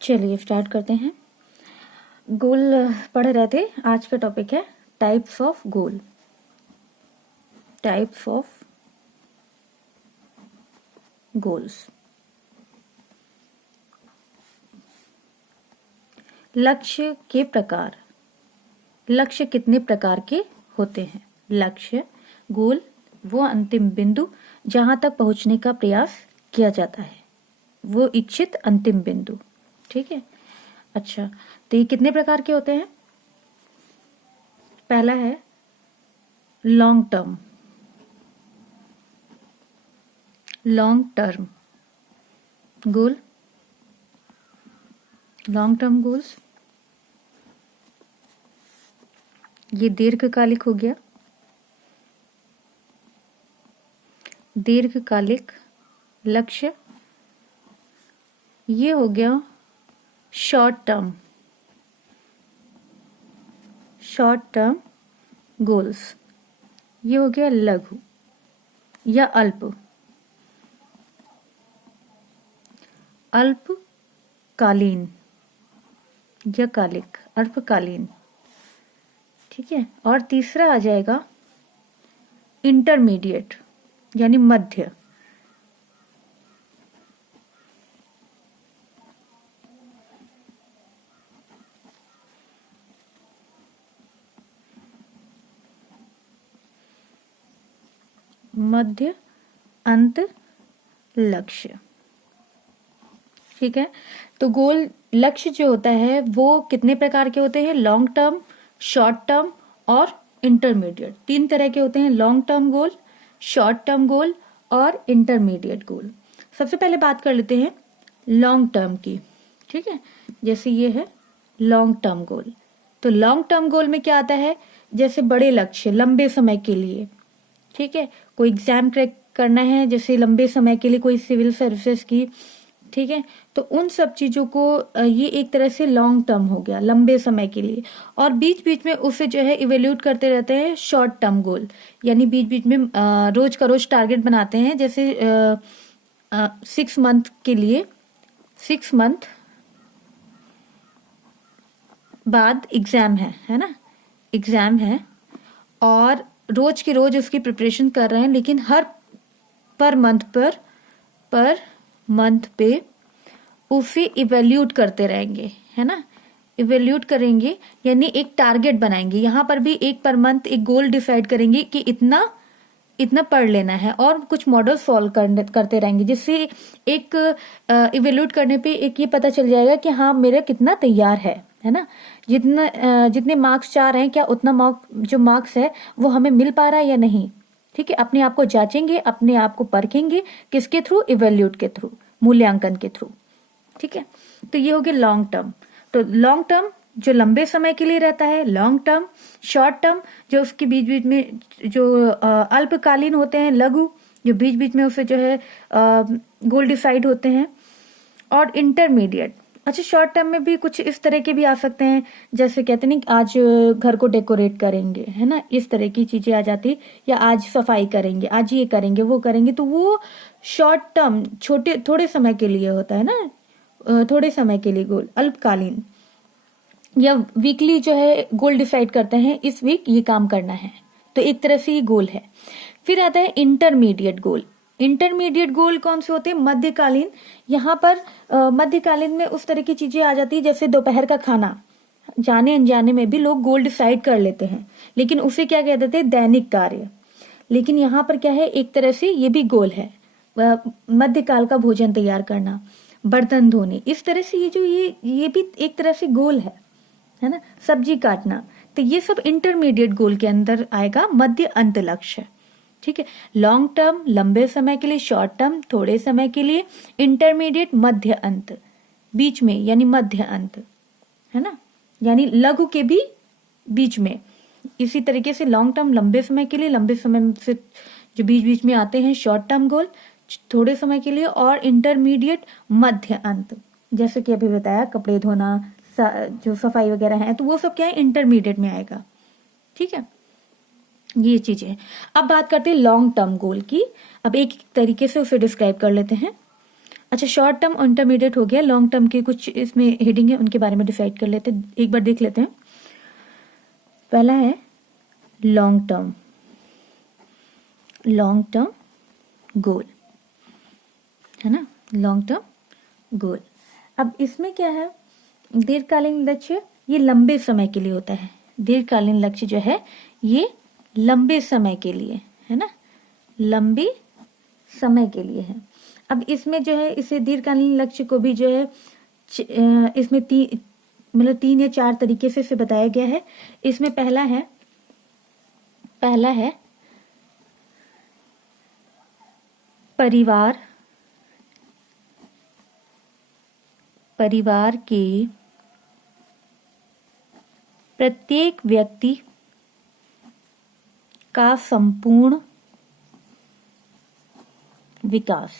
चलिए स्टार्ट करते हैं। गोल पढ़ रहे थे। आज का टॉपिक है types of goal. Types of goals. लक्ष्य के प्रकार। लक्ष्य कितने प्रकार के होते हैं? लक्ष्य, गोल, वो अंतिम बिंदु जहां तक पहुंचने का प्रयास किया जाता है, वो इच्छित अंतिम बिंदु। ठीक है। अच्छा, तो ये कितने प्रकार के होते हैं? पहला है लॉन्ग टर्म। लॉन्ग टर्म गोल। लॉन्ग टर्म गोल्स ये दीर्घकालिक हो गया। दीर्घकालिक लक्ष्य ये हो गया short term. Short term goals ये हो गया लघु या अल्प। अल्पकालीन या कालिक, अल्पकालीन। ठीक है। और तीसरा आ जाएगा इंटरमीडिएट यानी मध्य। मध्य अंत लक्ष्य। ठीक है। तो गोल लक्ष्य जो होता है वो कितने प्रकार के होते हैं? लॉन्ग टर्म, शॉर्ट टर्म और इंटरमीडिएट। तीन तरह के होते हैं, long term goal, short term गोल और इंटरमीडिएट गोल। सबसे पहले बात कर लेते हैं लॉन्ग टर्म की। ठीक है। जैसे ये है लॉन्ग टर्म गोल। तो लॉन्ग टर्म गोल में क्या आता है? जैसे बड़े लक्ष्य लंबे समय के लिए। ठीक है। कोई एग्जाम क्रैक करना है जैसे लंबे समय के लिए, कोई सिविल सर्विसेज की। ठीक है। तो उन सब चीजों को ये एक तरह से लॉन्ग टर्म हो गया, लंबे समय के लिए। और बीच बीच में उसे जो है इवेल्यूट करते रहते हैं शॉर्ट टर्म गोल, यानी बीच बीच में रोज का रोज टारगेट बनाते हैं। जैसे 6 मंथ के लिए, 6 मंथ बाद एग्जाम है ना, एग्जाम है और रोज के रोज उसकी प्रिपरेशन कर रहे हैं, लेकिन हर पर मंथ पे उसे इवेल्यूट करते रहेंगे, है ना। इवेल्यूट करेंगे यानी एक टारगेट बनाएंगे। यहाँ पर भी एक पर मंथ एक गोल डिसाइड करेंगे कि इतना इतना पढ़ लेना है और कुछ मॉडल सॉल्व करते रहेंगे, जिससे एक इवेल्यूट करने पे एक ये पता चल जाएगा कि हाँ मेरा कितना तैयार है ना। जितने मार्क्स चाह रहे हैं, क्या उतना जो मार्क्स है वो हमें मिल पा रहा है या नहीं। ठीक है। अपने आप को जांचेंगे, अपने आप को परखेंगे, किसके थ्रू? इवेल्यूट के थ्रू, मूल्यांकन के थ्रू। ठीक है। तो ये हो गया लॉन्ग टर्म। तो लॉन्ग टर्म जो लंबे समय के लिए रहता है लॉन्ग टर्म। शॉर्ट टर्म जो उसके बीच बीच में जो अल्पकालीन होते हैं, लघु, जो बीच बीच में उसे जो है गोल डिसाइड होते हैं। और इंटरमीडिएट। अच्छा, शॉर्ट टर्म में भी कुछ इस तरह के भी आ सकते हैं, जैसे कहते नहीं आज घर को डेकोरेट करेंगे, है ना, इस तरह की चीजें आ जाती। या आज सफाई करेंगे, आज ये करेंगे वो करेंगे, तो वो शॉर्ट टर्म छोटे थोड़े समय के लिए होता है ना, थोड़े समय के लिए गोल, अल्पकालीन। या वीकली जो है गोल डिसाइड करते हैं, इस वीक ये काम करना है, तो एक तरह से ये गोल है। फिर आता है इंटरमीडिएट गोल। इंटरमीडिएट गोल कौन से होते हैं? मध्यकालीन। यहाँ पर मध्यकालीन में उस तरह की चीजें आ जाती है, जैसे दोपहर का खाना, जाने अनजाने में भी लोग गोल डिसाइड कर लेते हैं, लेकिन उसे क्या कह देते हैं? दैनिक कार्य। लेकिन यहाँ पर क्या है, एक तरह से ये भी गोल है, मध्यकाल का भोजन तैयार करना, बर्तन धोने, इस तरह से ये भी एक तरह से गोल है ना, सब्जी काटना। तो ये सब इंटरमीडिएट गोल के अंदर आएगा, मध्य अंत लक्ष्य। ठीक है। लॉन्ग टर्म लंबे समय के लिए, शॉर्ट टर्म थोड़े समय के लिए, इंटरमीडिएट मध्य अंत, बीच में यानी मध्य अंत, है ना, यानी लघु के भी बीच में। इसी तरीके से लॉन्ग टर्म लंबे समय के लिए, लंबे समय से जो बीच बीच में आते हैं शॉर्ट टर्म गोल थोड़े समय के लिए, और इंटरमीडिएट मध्य अंत, जैसे कि अभी बताया कपड़े धोना, जो सफाई वगैरह है, तो वो सब क्या है? इंटरमीडिएट में आएगा। ठीक है। ये चीजें। अब बात करते हैं लॉन्ग टर्म गोल की। अब एक तरीके से उसे डिस्क्राइब कर लेते हैं। अच्छा, शॉर्ट टर्म और इंटरमीडिएट हो गया, लॉन्ग टर्म के कुछ इसमें हेडिंग है, उनके बारे में डिसाइड कर लेते हैं, एक बार देख लेते हैं। पहला है लॉन्ग टर्म, लॉन्ग टर्म गोल, है ना, लॉन्ग टर्म गोल। अब इसमें क्या है, दीर्घकालीन लक्ष्य ये लंबे समय के लिए होता है, दीर्घकालीन लक्ष्य जो है ये लंबे समय के लिए है ना, लंबे समय के लिए है। अब इसमें जो है इसे दीर्घकालीन लक्ष्य को भी जो है इसमें मतलब 3 या 4 तरीके से इसे बताया गया है। इसमें पहला है परिवार के प्रत्येक व्यक्ति का संपूर्ण विकास।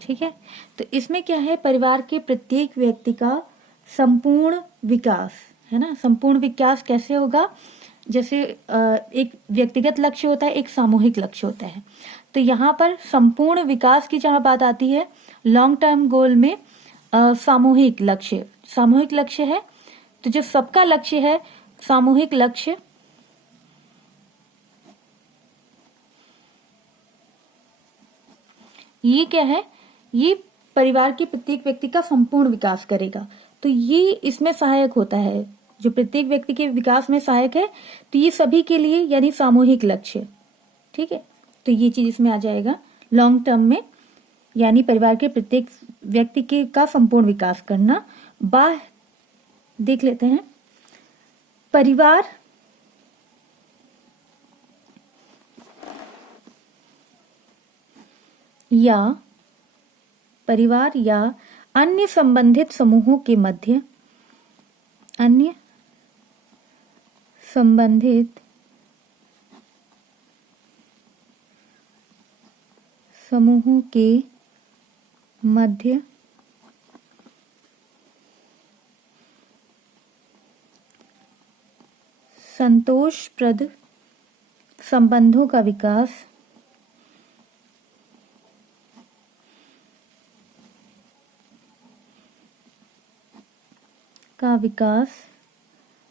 ठीक है, तो इसमें क्या है, परिवार के प्रत्येक व्यक्ति का संपूर्ण विकास, है ना। संपूर्ण विकास कैसे होगा, जैसे एक व्यक्तिगत लक्ष्य होता है, एक सामूहिक लक्ष्य होता है। तो यहाँ पर संपूर्ण विकास की जहाँ बात आती है लॉन्ग टर्म गोल में, सामूहिक लक्ष्य है। तो जो सबका लक्ष्य है, सामूहिक लक्ष्य, ये क्या है, ये परिवार के प्रत्येक व्यक्ति का संपूर्ण विकास करेगा। तो ये इसमें सहायक होता है, जो प्रत्येक व्यक्ति के विकास में सहायक है, तो ये सभी के लिए यानी सामूहिक लक्ष्य। ठीक है, तो ये चीज इसमें आ जाएगा लॉन्ग टर्म में, यानी परिवार के प्रत्येक व्यक्ति के का संपूर्ण विकास करना। देख लेते हैं, परिवार या अन्य संबंधित समूहों के मध्य, अन्य संबंधित समूहों के मध्य संतोषप्रद संबंधों का विकास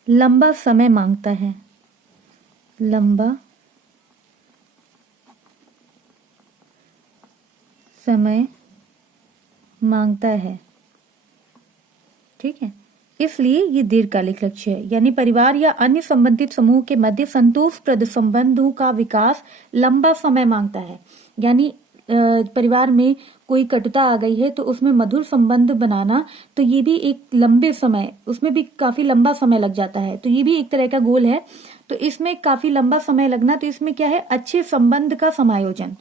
लंबा समय मांगता है, लंबा समय मांगता है। ठीक है, इसलिए ये दीर्घकालिक लक्ष्य है, यानी परिवार या अन्य संबंधित समूह के मध्य संतोषप्रद संबंधों का विकास लंबा समय मांगता है। यानी परिवार में कोई कटुता आ गई है तो उसमें मधुर संबंध बनाना, तो ये भी एक लंबे समय, उसमें भी काफी लंबा समय लग जाता है, तो ये भी एक तरह का गोल है। तो इसमें काफी लंबा समय लगना, तो इसमें क्या है, अच्छे संबंध का समायोजन,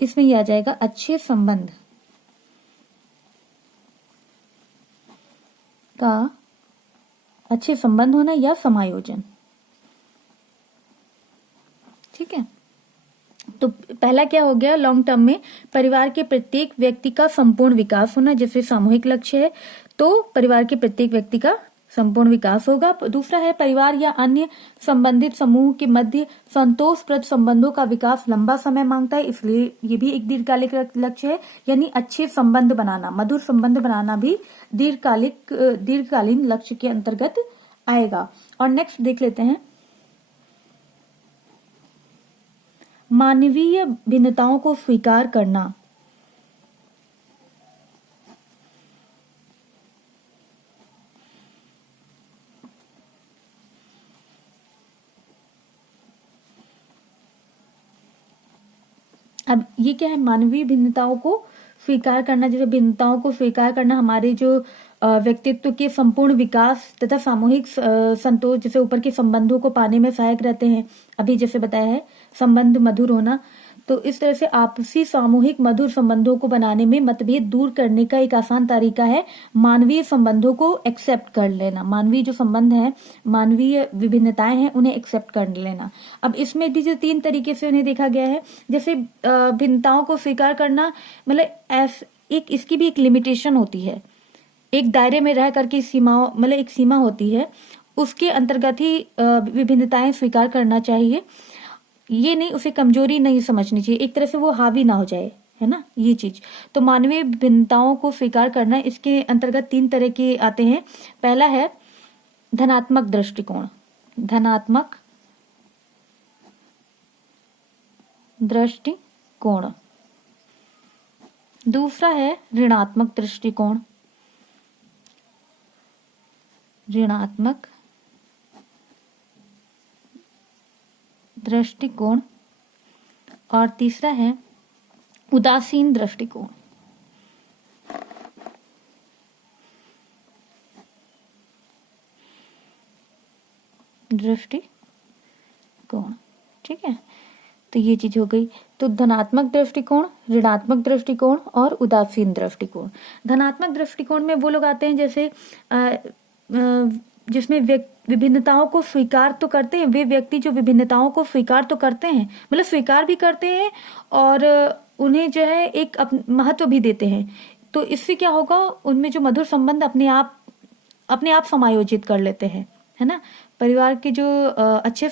इसमें ये आ जाएगा अच्छे संबंध का, अच्छे संबंध होना या समायोजन। ठीक है, तो पहला क्या हो गया, लॉन्ग टर्म में परिवार के प्रत्येक व्यक्ति का संपूर्ण विकास होना, जैसे सामूहिक लक्ष्य है तो परिवार के प्रत्येक व्यक्ति का संपूर्ण विकास होगा। दूसरा है परिवार या अन्य संबंधित समूह के मध्य संतोषप्रद संबंधों का विकास लंबा समय मांगता है, इसलिए ये भी एक दीर्घकालिक लक्ष्य है, यानी अच्छे संबंध बनाना, मधुर संबंध बनाना भी दीर्घकालीन लक्ष्य के अंतर्गत आएगा। और नेक्स्ट देख लेते हैं, मानवीय भिन्नताओं को स्वीकार करना। अब ये क्या है, मानवीय भिन्नताओं को स्वीकार करना, जैसे भिन्नताओं को स्वीकार करना हमारे जो व्यक्तित्व के संपूर्ण विकास तथा सामूहिक संतोष, जैसे ऊपर के संबंधों को पाने में सहायक रहते हैं। अभी जैसे बताया है संबंध मधुर होना, तो इस तरह से आपसी सामूहिक मधुर संबंधों को बनाने में मतभेद दूर करने का एक आसान तरीका है मानवीय संबंधों को एक्सेप्ट कर लेना। मानवीय जो संबंध है, मानवीय विभिन्नताएं हैं, उन्हें एक्सेप्ट कर लेना। अब इसमें भी जो 3 तरीके से उन्हें देखा गया है, जैसे भिन्नताओं को स्वीकार करना, मतलब इसकी भी एक लिमिटेशन होती है, एक दायरे में रह करके सीमाओं, मतलब एक सीमा होती है, उसके अंतर्गत ही विभिन्नताएं स्वीकार करना चाहिए। ये नहीं, उसे कमजोरी नहीं समझनी चाहिए, एक तरह से वो हावी ना हो जाए, है ना, ये चीज। तो मानवीय भिन्नताओं को स्वीकार करना, इसके अंतर्गत 3 तरह के आते हैं। पहला है धनात्मक दृष्टिकोण, धनात्मक दृष्टिकोण। दूसरा है ऋणात्मक दृष्टिकोण, ऋणात्मक दृष्टिकोण। और तीसरा है उदासीन दृष्टिकोण। ठीक है, तो ये चीज हो गई। तो धनात्मक दृष्टिकोण, ऋणात्मक दृष्टिकोण और उदासीन दृष्टिकोण। धनात्मक दृष्टिकोण में वो लोग आते हैं जैसे जिसमें विभिन्नताओं को स्वीकार तो करते हैं, वे व्यक्ति जो विभिन्नताओं को स्वीकार तो करते हैं, मतलब स्वीकार भी करते हैं और उन्हें जो है एक महत्व भी देते हैं। तो इससे क्या होगा, उनमें जो मधुर संबंध अपने आप समायोजित कर लेते हैं, है ना। परिवार के जो अच्छे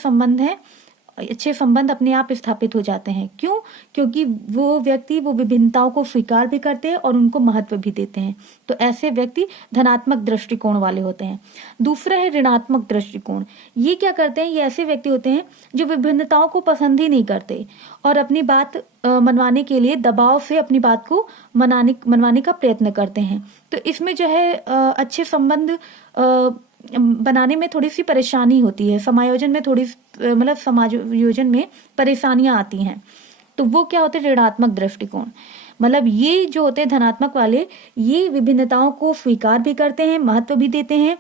संबंध अपने आप स्थापित हो जाते हैं। क्यों? क्योंकि वो व्यक्ति वो विभिन्नताओं को स्वीकार भी करते हैं और उनको महत्व भी देते हैं। तो ऐसे व्यक्ति धनात्मक दृष्टिकोण वाले होते हैं। दूसरा है ऋणात्मक दृष्टिकोण। ये क्या करते हैं, ये ऐसे व्यक्ति होते हैं जो विभिन्नताओं को पसंद ही नहीं करते और अपनी बात मनवाने के लिए दबाव से अपनी बात को मनवाने का प्रयत्न करते हैं। तो इसमें जो है अच्छे संबंध बनाने में थोड़ी सी परेशानी होती है, समायोजन में समायोजन में परेशानियां आती हैं। तो वो क्या होते हैं, ऋणात्मक दृष्टिकोण। मतलब ये जो होते हैं धनात्मक वाले, ये विभिन्नताओं को स्वीकार भी करते हैं, महत्व भी देते हैं,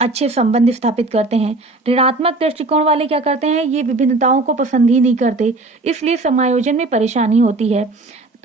अच्छे संबंध स्थापित करते हैं। ऋणात्मक दृष्टिकोण वाले क्या करते हैं, ये विभिन्नताओं को पसंद ही नहीं करते, इसलिए समायोजन में परेशानी होती है।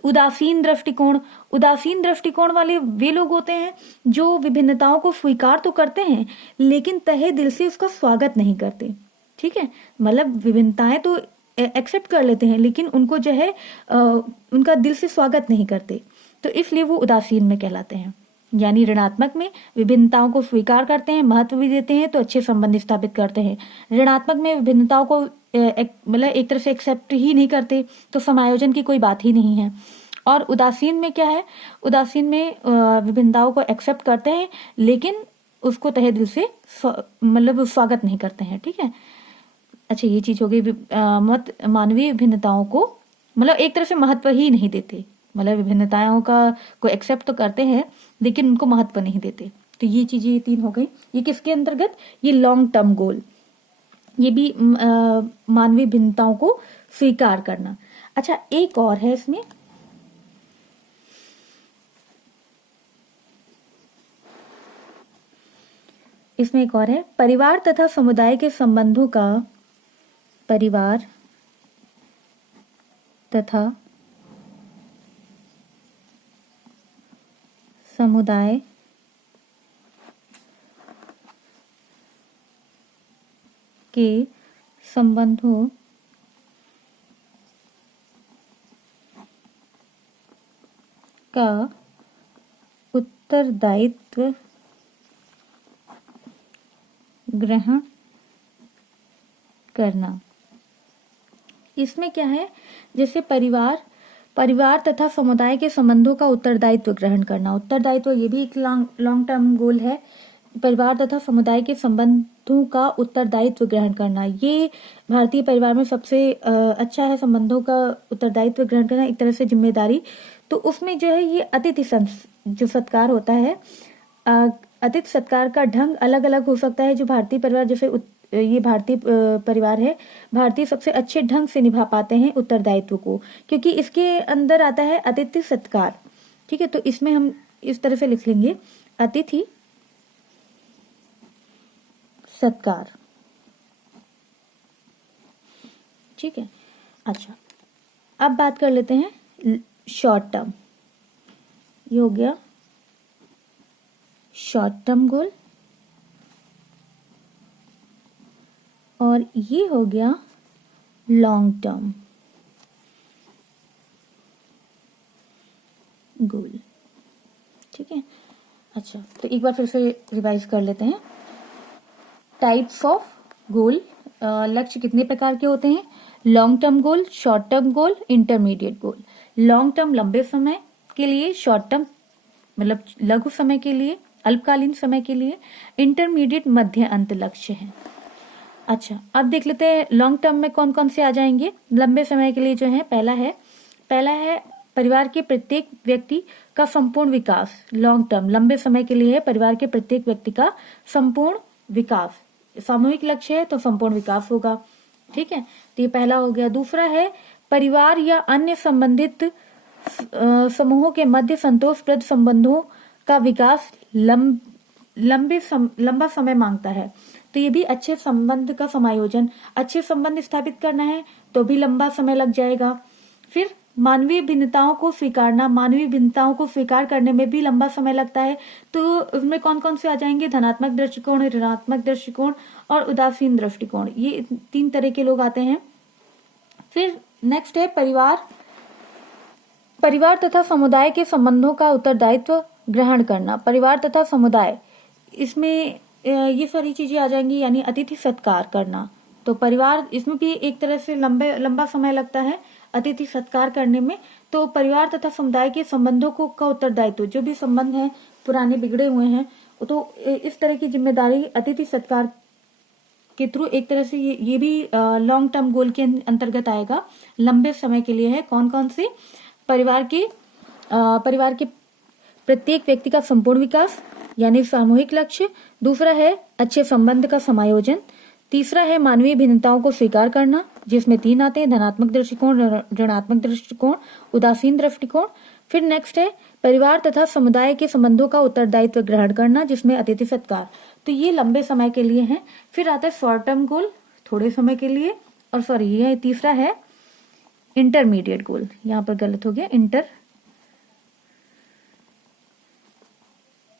उदासीन दृष्टिकोण वाले वे लोग होते हैं जो विभिन्नताओं को स्वीकार तो करते हैं लेकिन तहे दिल से उसका स्वागत नहीं करते। ठीक है, मतलब विभिन्नताएं तो एक्सेप्ट कर लेते हैं लेकिन उनको जो है उनका दिल से स्वागत नहीं करते, तो इसलिए वो उदासीन में कहलाते हैं। यानी ऋणात्मक में विभिन्नताओं को स्वीकार करते हैं, महत्व भी देते हैं, तो अच्छे संबंध स्थापित करते हैं। ऋणात्मक में विभिन्नताओं को एक तरह से एक्सेप्ट ही नहीं करते, तो समायोजन की कोई बात ही नहीं है। और उदासीन में क्या है, उदासीन में विभिन्नताओं को एक्सेप्ट करते हैं लेकिन उसको तहे दिल से स्वागत नहीं करते हैं। ठीक है, अच्छा ये चीज हो गई। मानवीय भिन्नताओं को एक तरह से महत्व ही नहीं देते, विभिन्नताओं को एक्सेप्ट तो करते हैं लेकिन उनको महत्व नहीं देते। तो ये चीजें 3 हो गई। ये किसके अंतर्गत, ये लॉन्ग टर्म गोल, ये भी मानवीय भिन्नताओं को स्वीकार करना। अच्छा एक और है इसमें एक और है, परिवार तथा समुदाय के संबंधों का, परिवार तथा समुदाय के संबंधों का उत्तरदायित्व ग्रहण करना। इसमें क्या है, जैसे परिवार तथा समुदाय के संबंधों का उत्तरदायित्व ग्रहण करना। उत्तरदायित्व ये भी एक लॉन्ग टर्म गोल है। परिवार तथा समुदाय के संबंधों का उत्तरदायित्व ग्रहण करना, ये भारतीय परिवार में सबसे अच्छा है। संबंधों का उत्तरदायित्व ग्रहण करना, एक तरह से जिम्मेदारी। तो उसमें जो है ये अतिथि जो सत्कार होता है, अतिथि सत्कार का ढंग अलग अलग हो सकता है। जो भारतीय परिवार, जैसे ये भारतीय परिवार है, भारतीय सबसे अच्छे ढंग से निभा पाते हैं उत्तरदायित्व को, क्योंकि इसके अंदर आता है अतिथि सत्कार। ठीक है, तो इसमें हम इस तरह से लिख लेंगे, अतिथि सत्कार। ठीक है, अच्छा अब बात कर लेते हैं शॉर्ट टर्म। ये हो गया शॉर्ट टर्म गोल और ये हो गया लॉन्ग टर्म गोल। ठीक है, अच्छा तो एक बार फिर से रिवाइज कर लेते हैं। टाइप्स ऑफ गोल, लक्ष्य कितने प्रकार के होते हैं, long term goal, short term goal, intermediate goal. Long term लंबे समय के लिए, शॉर्ट टर्म मतलब लघु समय के लिए, अल्पकालीन समय के लिए, इंटरमीडिएट मध्य अंत लक्ष्य है। अच्छा, अब देख लेते हैं लॉन्ग टर्म में कौन कौन से आ जाएंगे। लंबे समय के लिए जो है पहला है परिवार के प्रत्येक व्यक्ति का संपूर्ण विकास। लॉन्ग टर्म लंबे समय के लिए है परिवार के प्रत्येक व्यक्ति का संपूर्ण विकास। सामूहिक लक्ष्य है तो संपूर्ण विकास होगा, ठीक है, तो ये पहला हो गया। दूसरा है परिवार या अन्य संबंधित समूहों के मध्य संतोषप्रद संबंधों का विकास लंबा समय मांगता है, तो ये भी अच्छे संबंध का समायोजन, अच्छे संबंध स्थापित करना है तो भी लंबा समय लग जाएगा। फिर मानवीय भिन्नताओं को स्वीकारना, मानवीय भिन्नताओं को स्वीकार करने में भी लंबा समय लगता है, तो उसमें कौन कौन से आ जाएंगे, धनात्मक दृष्टिकोण, ऋणात्मक दृष्टिकोण और उदासीन दृष्टिकोण, ये 3 तरह के लोग आते हैं। फिर नेक्स्ट है परिवार तथा समुदाय के संबंधों का उत्तरदायित्व ग्रहण करना। परिवार तथा समुदाय, इसमें ये सारी चीजें आ जाएंगी, यानी अतिथि सत्कार करना। तो परिवार, इसमें भी एक तरह से लंबा समय लगता है अतिथि सत्कार करने में। तो परिवार तथा समुदाय के संबंधों का उत्तरदायित्व, जो भी संबंध है पुराने बिगड़े हुए हैं, तो इस तरह की जिम्मेदारी अतिथि सत्कार के थ्रू एक तरह से ये भी लॉन्ग टर्म गोल के अंतर्गत आएगा, लंबे समय के लिए है। कौन कौन से, परिवार के प्रत्येक व्यक्ति का संपूर्ण विकास यानी सामूहिक लक्ष्य। दूसरा है अच्छे संबंध का समायोजन। तीसरा है मानवीय भिन्नताओं को स्वीकार करना, जिसमें 3 आते हैं, धनात्मक दृष्टिकोण, ऋणात्मक दृष्टिकोण, उदासीन दृष्टिकोण। फिर नेक्स्ट है परिवार तथा समुदाय के संबंधों का उत्तरदायित्व ग्रहण करना, जिसमें अतिथि सत्कार। तो ये लंबे समय के लिए है। फिर आता है शॉर्ट टर्म गोल, थोड़े समय के लिए, और सॉरी ये तीसरा है इंटरमीडिएट गोल, यहाँ पर गलत हो गया,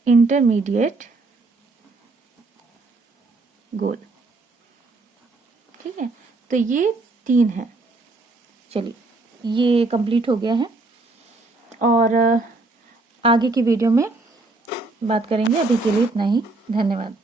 इंटरमीडिएट गोल, ठीक है। तो ये 3 है। चलिए, ये कंप्लीट हो गया है और आगे की वीडियो में बात करेंगे। अभी के लिए इतना ही, धन्यवाद।